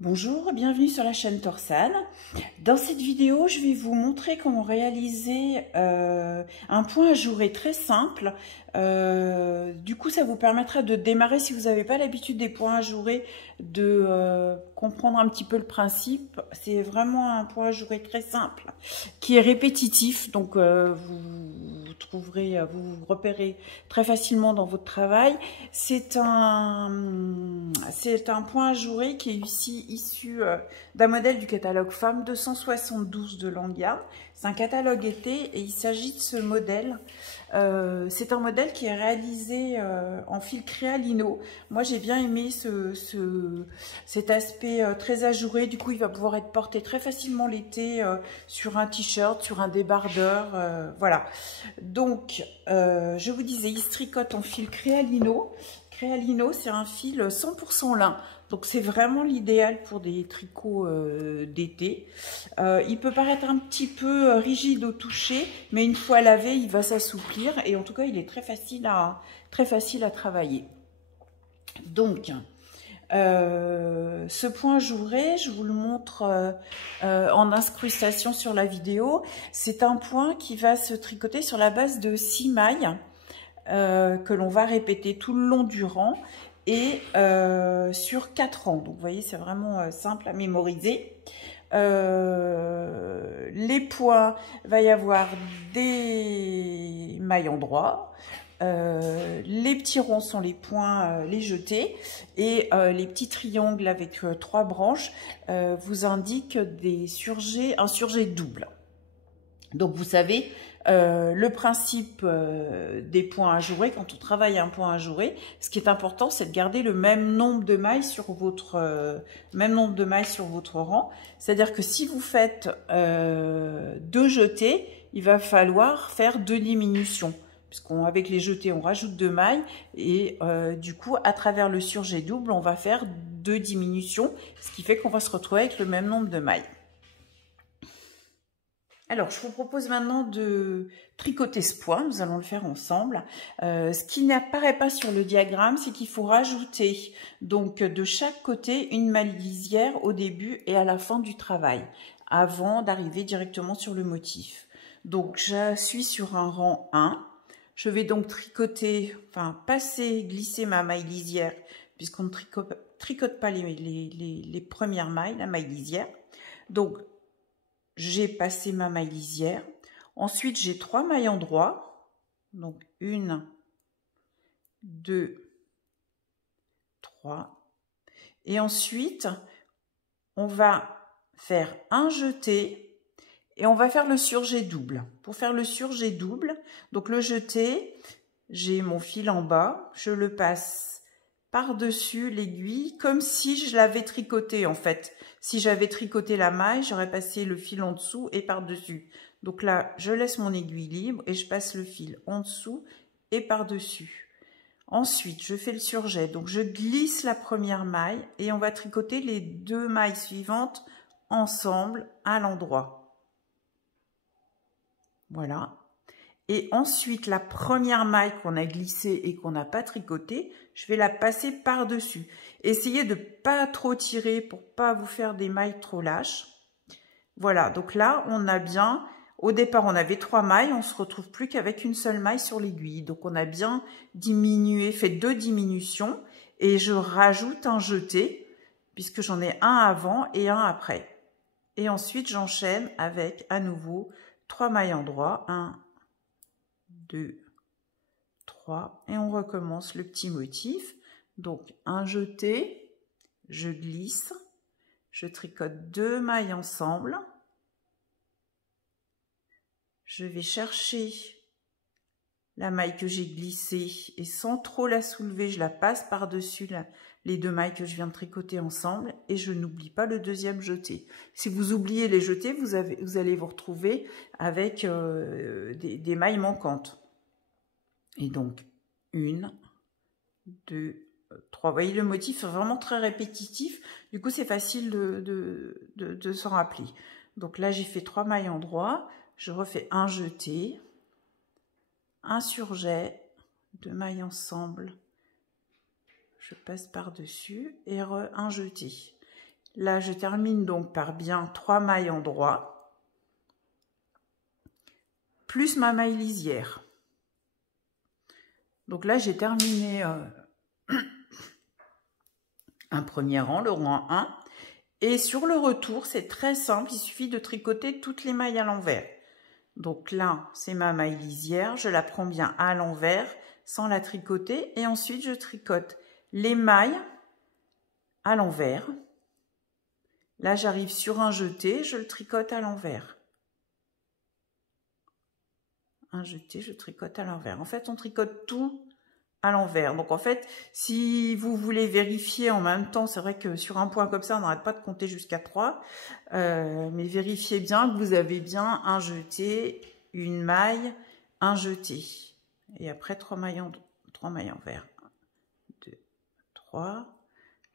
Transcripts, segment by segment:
Bonjour, bienvenue sur la chaîne Torsane. Dans cette vidéo, je vais vous montrer comment réaliser un point ajouré très simple. Du coup, ça vous permettra de démarrer, si vous n'avez pas l'habitude des points ajourés, de comprendre un petit peu le principe. C'est vraiment un point ajouré très simple, qui est répétitif, donc vous trouverez, vous repérez très facilement dans votre travail. C'est un point ajouré qui est ici issu d'un modèle du catalogue Femmes 272 de Langia. C'est un catalogue été et il s'agit de ce modèle. C'est un modèle qui est réalisé en fil créalino. Moi, j'ai bien aimé cet aspect très ajouré. Du coup, il va pouvoir être porté très facilement l'été sur un t-shirt, sur un débardeur. Voilà. Donc, je vous disais, il se tricote en fil créalino. Créalino, c'est un fil 100% lin. Donc, c'est vraiment l'idéal pour des tricots d'été. Il peut paraître un petit peu rigide au toucher, mais une fois lavé, il va s'assouplir. Et en tout cas, il est très facile à travailler. Donc, ce point ajouré, je vous le montre en incrustation sur la vidéo. C'est un point qui va se tricoter sur la base de 6 mailles que l'on va répéter tout le long du rang et sur 4 rangs. Donc, vous voyez, c'est vraiment simple à mémoriser. Les points, il va y avoir des mailles endroits. Les petits ronds sont les points, les jetés, et les petits triangles avec 3 branches vous indiquent un surjet double. Donc vous savez le principe des points ajourés. Quand on travaille un point ajouré, ce qui est important, c'est de garder le même nombre de mailles sur votre rang. C'est-à-dire que si vous faites 2 jetés, il va falloir faire 2 diminutions. Puisqu'avec les jetés, on rajoute 2 mailles et du coup, à travers le surjet double, on va faire 2 diminutions, ce qui fait qu'on va se retrouver avec le même nombre de mailles. Alors, je vous propose maintenant de tricoter ce point. Nous allons le faire ensemble. Ce qui n'apparaît pas sur le diagramme, c'est qu'il faut rajouter donc de chaque côté une maille lisière au début et à la fin du travail, avant d'arriver directement sur le motif. Donc, je suis sur un rang 1. Je vais donc glisser ma maille lisière, puisqu'on ne tricote pas les premières mailles, la maille lisière. Donc, j'ai passé ma maille lisière. Ensuite, j'ai 3 mailles endroits. Donc, 1, 2, 3. Et ensuite, on va faire un jeté et on va faire le surjet double. Pour faire le surjet double, donc le jeté, j'ai mon fil en bas, je le passe par-dessus l'aiguille comme si je l'avais tricoté en fait. Si j'avais tricoté la maille, j'aurais passé le fil en dessous et par-dessus. Donc là, je laisse mon aiguille libre et je passe le fil en dessous et par-dessus. Ensuite, je fais le surjet. Donc, je glisse la première maille et on va tricoter les 2 mailles suivantes ensemble à l'endroit. Voilà. Et ensuite, la première maille qu'on a glissée et qu'on n'a pas tricotée, je vais la passer par-dessus. Essayez de ne pas trop tirer pour pas vous faire des mailles trop lâches. Voilà, donc là, on a bien, au départ, on avait 3 mailles, on se retrouve plus qu'avec une seule maille sur l'aiguille. Donc, on a bien diminué, fait 2 diminutions et je rajoute un jeté, puisque j'en ai un avant et un après. Et ensuite, j'enchaîne avec, à nouveau, 3 mailles endroits, 1, 2, 3, et on recommence le petit motif. Donc, un jeté, je glisse, je tricote 2 mailles ensemble, je vais chercher la maille que j'ai glissée et sans trop la soulever, je la passe par-dessus les 2 mailles que je viens de tricoter ensemble et je n'oublie pas le deuxième jeté. Si vous oubliez les jetés, vous allez vous retrouver avec des mailles manquantes. Et donc, 1, 2, 3. Vous voyez, le motif est vraiment très répétitif. Du coup, c'est facile de s'en rappeler. Donc là, j'ai fait 3 mailles endroits. Je refais un jeté, un surjet, 2 mailles ensemble. Je passe par-dessus et un jeté. Là, je termine donc par bien 3 mailles en droit, plus ma maille lisière. Donc là, j'ai terminé un premier rang, le rang 1. Et sur le retour, c'est très simple, il suffit de tricoter toutes les mailles à l'envers. Donc là, c'est ma maille lisière, je la prends bien à l'envers, sans la tricoter. Et ensuite, je tricote les mailles à l'envers. Là, j'arrive sur un jeté, je le tricote à l'envers. Un jeté, je tricote à l'envers. En fait, on tricote tout à l'envers. Donc, en fait, si vous voulez vérifier en même temps, c'est vrai que sur un point comme ça, on n'arrête pas de compter jusqu'à 3. Mais vérifiez bien que vous avez bien un jeté, une maille, un jeté. Et après, 3 mailles envers. 1, 2, 3.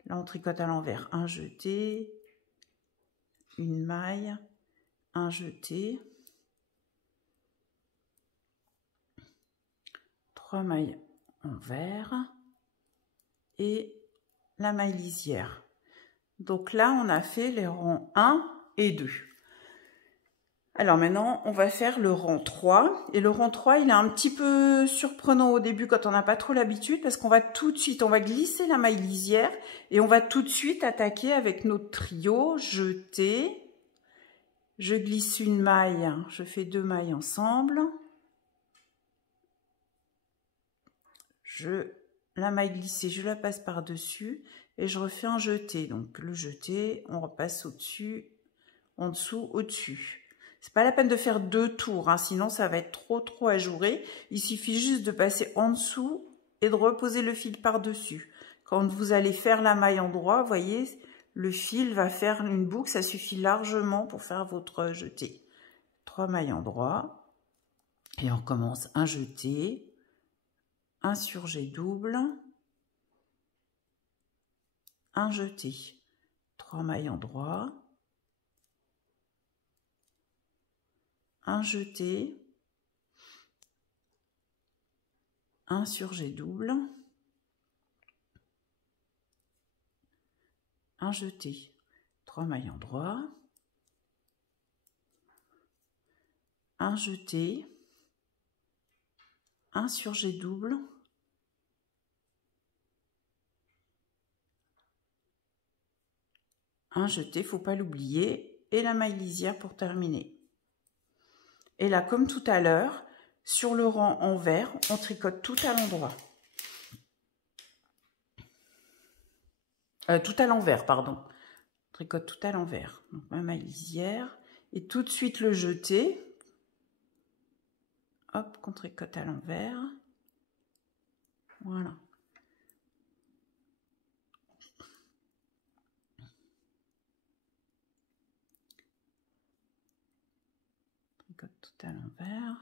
Là, on tricote à l'envers. Un jeté, une maille, un jeté, 3 mailles envers et la maille lisière. Donc là, on a fait les rangs 1 et 2. Alors maintenant, on va faire le rang 3. Et le rang 3, il est un petit peu surprenant au début quand on n'a pas trop l'habitude parce qu'on va tout de suite, on va glisser la maille lisière et on va tout de suite attaquer avec notre trio, jeter. Je glisse une maille, je fais 2 mailles ensemble. La maille glissée, je la passe par-dessus et je refais un jeté. Donc le jeté, on repasse au-dessus, en dessous, au-dessus. C'est pas la peine de faire 2 tours, hein, sinon ça va être trop ajouré. Il suffit juste de passer en dessous et de reposer le fil par-dessus. Quand vous allez faire la maille en droit, vous voyez, le fil va faire une boucle, ça suffit largement pour faire votre jeté. 3 mailles en droit et on commence un jeté. Un surjet double, un jeté, 3 mailles en droit, un jeté, un surjet double, un jeté, 3 mailles en droit, un jeté, un surjet double, un jeté, faut pas l'oublier, et la maille lisière pour terminer. Et là, comme tout à l'heure, sur le rang envers, on tricote tout à l'endroit. Tout à l'envers, pardon. On tricote tout à l'envers. Donc ma maille lisière, et tout de suite le jeté. Hop, qu'on tricote à l'envers. Voilà. Tricote tout à l'envers.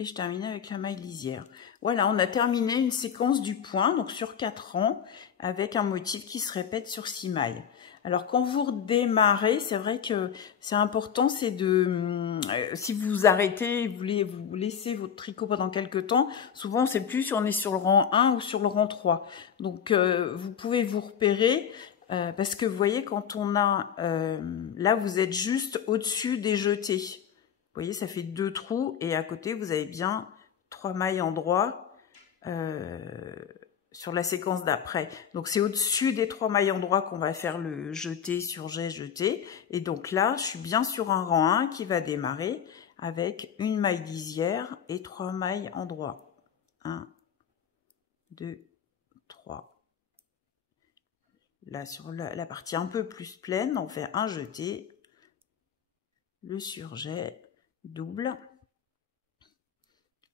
Et je termine avec la maille lisière. Voilà, on a terminé une séquence du point, donc sur 4 rangs, avec un motif qui se répète sur 6 mailles. Alors, quand vous redémarrez, c'est vrai que c'est important, c'est de... si vous arrêtez, vous laissez votre tricot pendant quelques temps, souvent on ne sait plus si on est sur le rang 1 ou sur le rang 3. Donc, vous pouvez vous repérer, parce que vous voyez, quand on a... là, vous êtes juste au-dessus des jetés. Vous voyez, ça fait 2 trous et à côté, vous avez bien 3 mailles en droit sur la séquence d'après. Donc, c'est au-dessus des 3 mailles en droit qu'on va faire le jeté, surjet, jeté. Et donc là, je suis bien sur un rang 1 qui va démarrer avec une maille lisière et 3 mailles en droit. 1, 2, 3. Là, sur la partie un peu plus pleine, on fait un jeté, le surjet, double,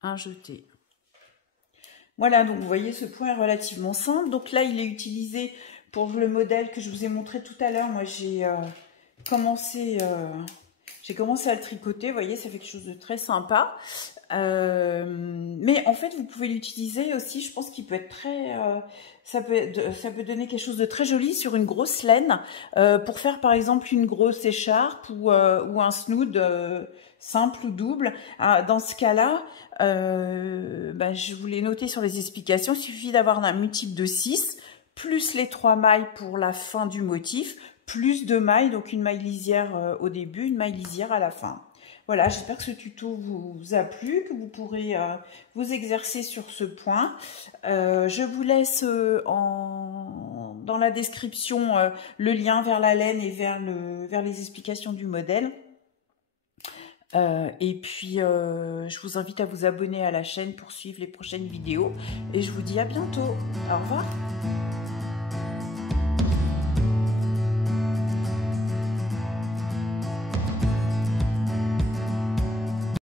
un jeté. Voilà, donc vous voyez, ce point est relativement simple. Donc là, il est utilisé pour le modèle que je vous ai montré tout à l'heure. Moi, j'ai commencé, j'ai commencé à le tricoter, vous voyez, ça fait quelque chose de très sympa. Mais en fait, vous pouvez l'utiliser aussi, je pense qu'il peut être très... ça peut donner quelque chose de très joli sur une grosse laine, pour faire par exemple une grosse écharpe ou un snood simple ou double. Dans ce cas-là, je vous l'ai noté sur les explications, il suffit d'avoir un multiple de 6, plus les 3 mailles pour la fin du motif, plus 2 mailles, donc une maille lisière au début, une maille lisière à la fin. Voilà, j'espère que ce tuto vous a plu, que vous pourrez vous exercer sur ce point. Je vous laisse dans la description le lien vers la laine et vers les explications du modèle. Et puis, je vous invite à vous abonner à la chaîne pour suivre les prochaines vidéos. Et je vous dis à bientôt. Au revoir.